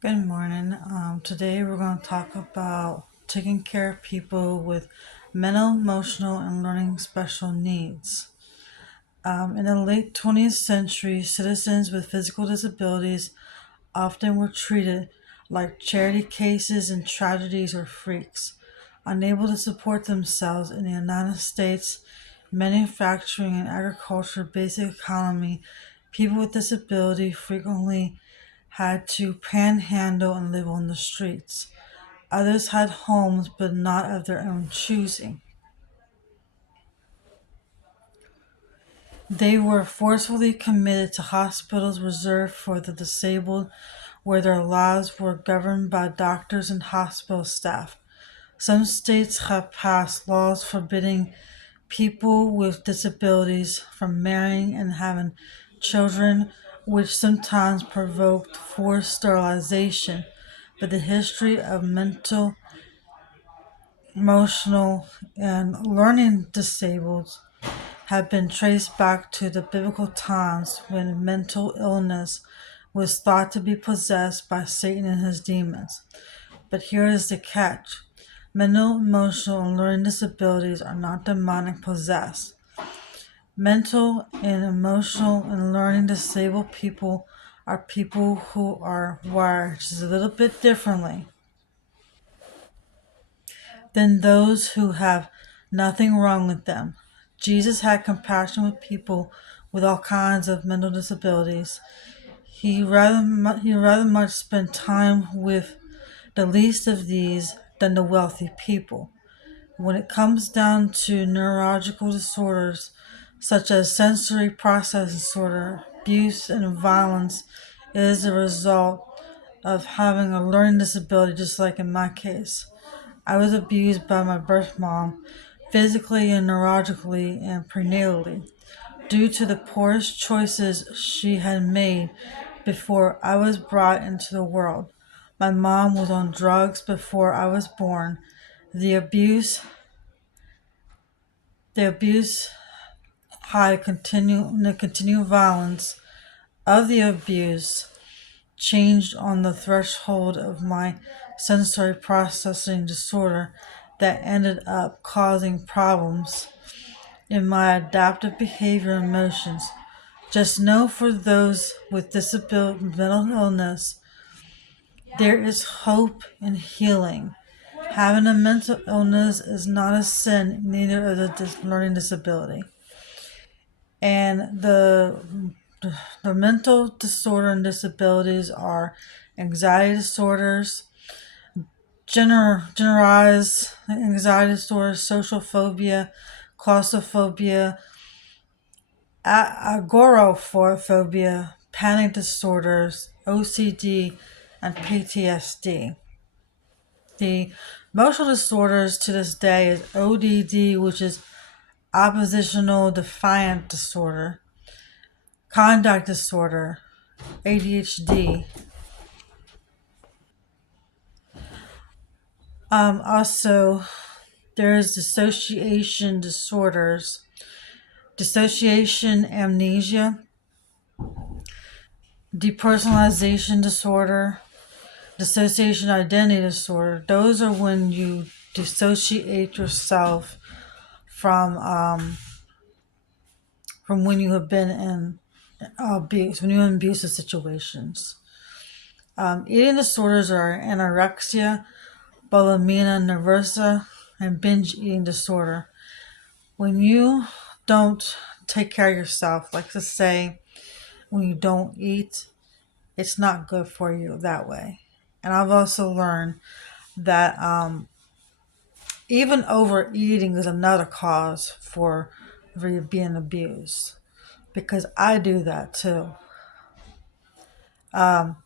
Good morning. Today we're going to talk about taking care of people with mental, emotional, and learning special needs. In the late 20th century, citizens with physical disabilities often were treated like charity cases and tragedies or freaks. Unable to support themselves in the United States manufacturing and agriculture basic economy, people with disability frequently had to panhandle and live on the streets. Others had homes, but not of their own choosing. They were forcefully committed to hospitals reserved for the disabled, where their lives were governed by doctors and hospital staff. Some states have passed laws forbidding people with disabilities from marrying and having children, which sometimes provoked forced sterilization. But the history of mental, emotional, and learning disabled have been traced back to the biblical times when mental illness was thought to be possessed by Satan and his demons. But here is the catch: mental, emotional, and learning disabilities are not demonic possessed. Mental and emotional and learning disabled people are people who are wired just a little bit differently than those who have nothing wrong with them. Jesus had compassion with people with all kinds of mental disabilities. He rather much spent time with the least of these than the wealthy people. When it comes down to neurological disorders such as sensory processing disorder, abuse, and violence, it is the result of having a learning disability, just like in my case. I was abused by my birth mom, physically and neurologically and prenatally, due to the poorest choices she had made before I was brought into the world. My mom was on drugs before I was born. The abuse, the abuse the continued violence of the abuse changed on the threshold of my sensory processing disorder that ended up causing problems in my adaptive behavior and emotions. Just know for those with disability, mental illness, there is hope and healing. Having a mental illness is not a sin, neither is a learning disability. And the mental disorder and disabilities are anxiety disorders, generalized anxiety disorders, social phobia, claustrophobia, agoraphobia, panic disorders, OCD, and PTSD. The emotional disorders to this day is ODD, which is oppositional defiant disorder, conduct disorder, ADHD. Also, there's dissociation disorders, dissociation amnesia, depersonalization disorder, dissociation identity disorder. Those are when you dissociate yourself from from when you have been in abuse, when you're in abusive situations. Eating disorders are anorexia, bulimia nervosa, and binge eating disorder. When you don't take care of yourself, like to say, when you don't eat, it's not good for you that way. And I've also learned that even overeating is another cause for being abused, because I do that too. Now,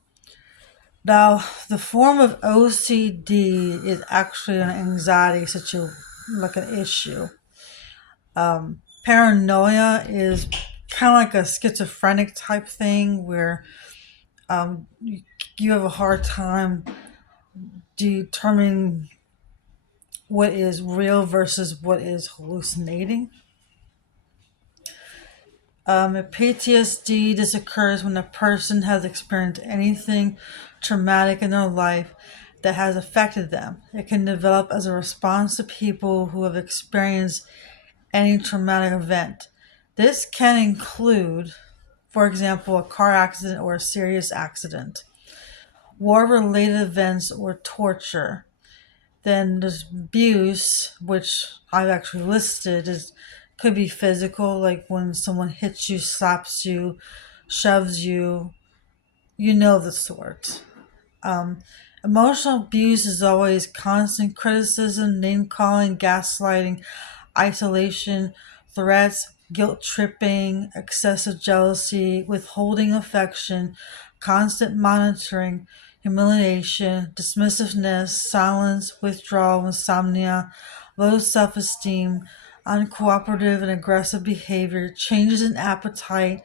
the form of OCD is actually an anxiety situation, like an issue. Paranoia is kind of like a schizophrenic type thing where you have a hard time determining what is real versus what is hallucinating. PTSD, this occurs when a person has experienced anything traumatic in their life that has affected them. It can develop as a response to people who have experienced any traumatic event. This can include, for example, a car accident or a serious accident, war-related events, or torture. Then there's abuse, which I've actually listed, is could be physical, like when someone hits you, slaps you, shoves you, you know the sort. Um, Emotional abuse is always constant criticism, name calling, gaslighting, isolation, threats, guilt tripping, excessive jealousy, withholding affection, constant monitoring, humiliation, dismissiveness, silence, withdrawal, insomnia, low self esteem, uncooperative and aggressive behavior, changes in appetite,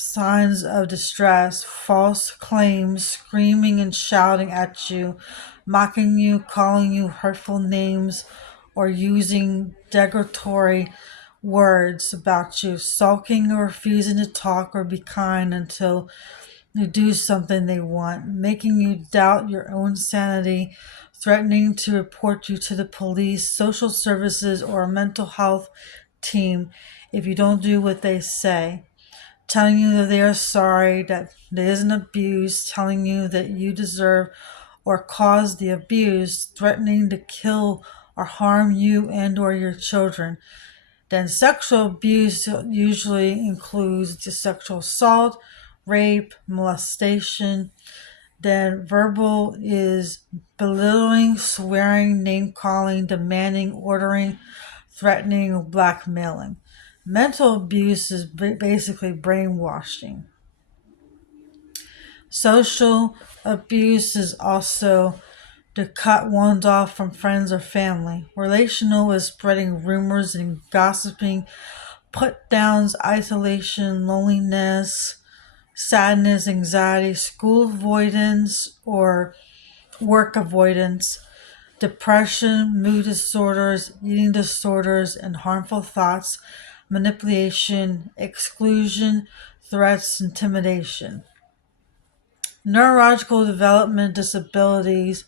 signs of distress, false claims, screaming and shouting at you, mocking you, calling you hurtful names, or using derogatory words about you, sulking or refusing to talk or be kind until you do something they want, making you doubt your own sanity, threatening to report you to the police, social services, or a mental health team if you don't do what they say, telling you that they are sorry, that there is an abuse, telling you that you deserve or caused the abuse, threatening to kill or harm you and or your children. Then sexual abuse usually includes the sexual assault, rape, molestation. Then verbal is belittling, swearing, name calling, demanding, ordering, threatening, blackmailing. Mental abuse is basically brainwashing. Social abuse is also to cut ones off from friends or family. Relational is spreading rumors and gossiping, put downs, isolation, loneliness, sadness, anxiety, school avoidance or work avoidance, depression, mood disorders, eating disorders, and harmful thoughts, manipulation, exclusion, threats, intimidation. Neurological development disabilities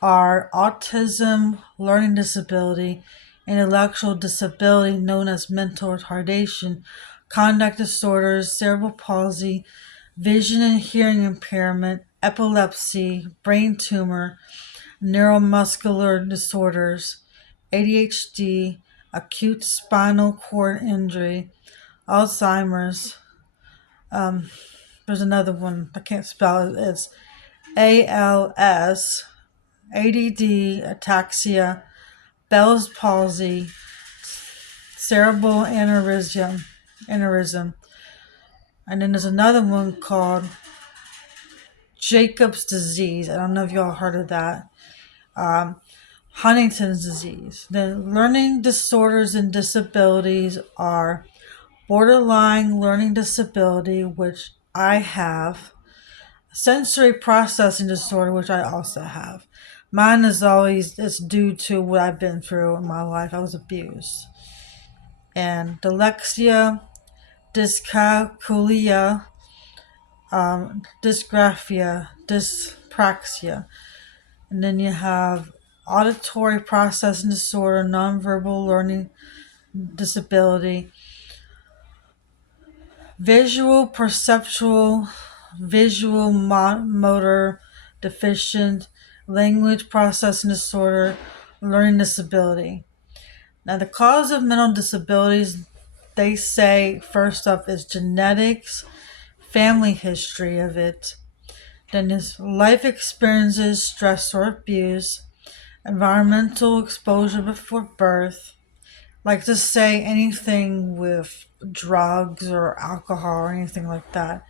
are autism, learning disability, intellectual disability known as mental retardation, conduct disorders, cerebral palsy, vision and hearing impairment, epilepsy, brain tumor, neuromuscular disorders, ADHD, acute spinal cord injury, Alzheimer's. There's another one, I can't spell it. It's ALS, ADD, ataxia, Bell's palsy, cerebral aneurysm. And then there's another one called Jacob's disease. I don't know if y'all heard of that. Huntington's disease. Then learning disorders and disabilities are borderline learning disability, which I have, sensory processing disorder, which I also have. Mine is always, it's due to what I've been through in my life. I was abused. And dyslexia, dyscalculia, dysgraphia, dyspraxia. And then you have auditory processing disorder, nonverbal learning disability, visual perceptual, visual motor deficient, language processing disorder, learning disability. Now, the cause of mental disabilities, they say first up is genetics, family history of it, then is life experiences, stress or abuse, environmental exposure before birth, like to say anything with drugs or alcohol or anything like that.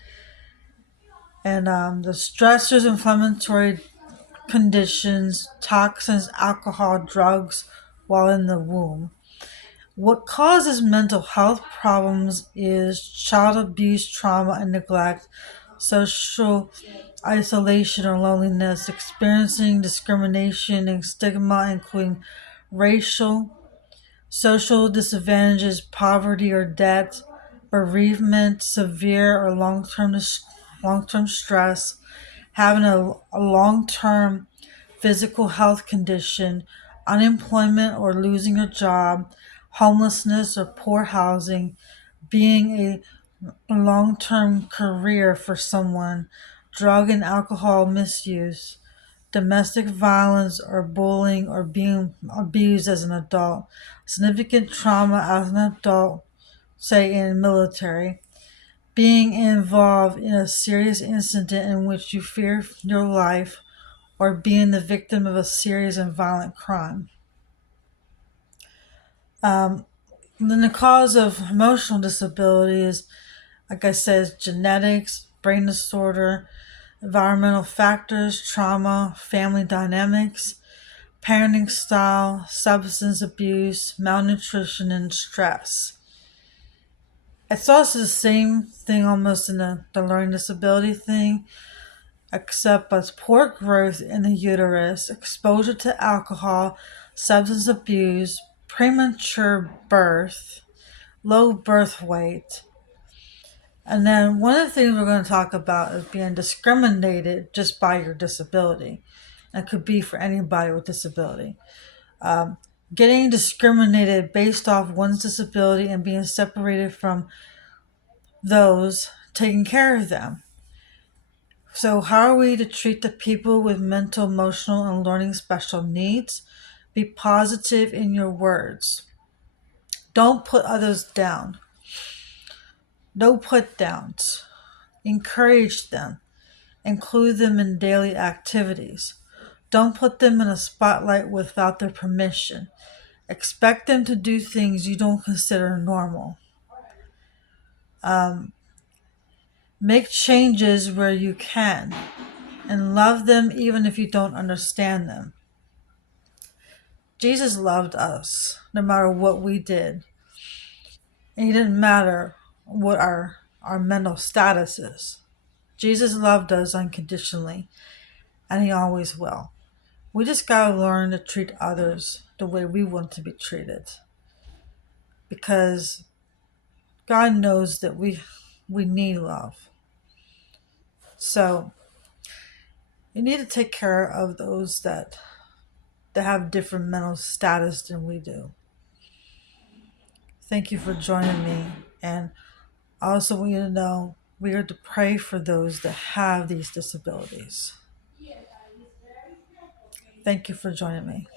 And the stressors, inflammatory conditions, toxins, alcohol, drugs while in the womb. What causes mental health problems is child abuse, trauma, and neglect, social isolation or loneliness, experiencing discrimination and stigma, including racial, social disadvantages, poverty or debt, bereavement, severe or long-term stress, having a long-term physical health condition, unemployment or losing your job, homelessness or poor housing, being a long-term career for someone, drug and alcohol misuse, domestic violence or bullying or being abused as an adult, significant trauma as an adult, say in military, being involved in a serious incident in which you fear your life, or being the victim of a serious and violent crime. Then the cause of emotional disability is, like I said, genetics, brain disorder, environmental factors, trauma, family dynamics, parenting style, substance abuse, malnutrition, and stress. It's also the same thing almost in the learning disability thing, except as poor growth in the uterus, exposure to alcohol, substance abuse, premature birth, low birth weight. And then one of the things we're going to talk about is being discriminated just by your disability. It could be for anybody with disability. Getting discriminated based off one's disability and being separated from those taking care of them. So how are we to treat the people with mental, emotional, and learning special needs? Be positive in your words. Don't put others down. No put downs. Encourage them. Include them in daily activities. Don't put them in a spotlight without their permission. Expect them to do things you don't consider normal. Make changes where you can, and love them even if you don't understand them. Jesus loved us no matter what we did. And he didn't matter what our mental status is. Jesus loved us unconditionally, and he always will. We just gotta learn to treat others the way we want to be treated. Because God knows that we need love. So you need to take care of those that have different mental status than we do. Thank you for joining me, and I also want you to know we are to pray for those that have these disabilities. Thank you for joining me.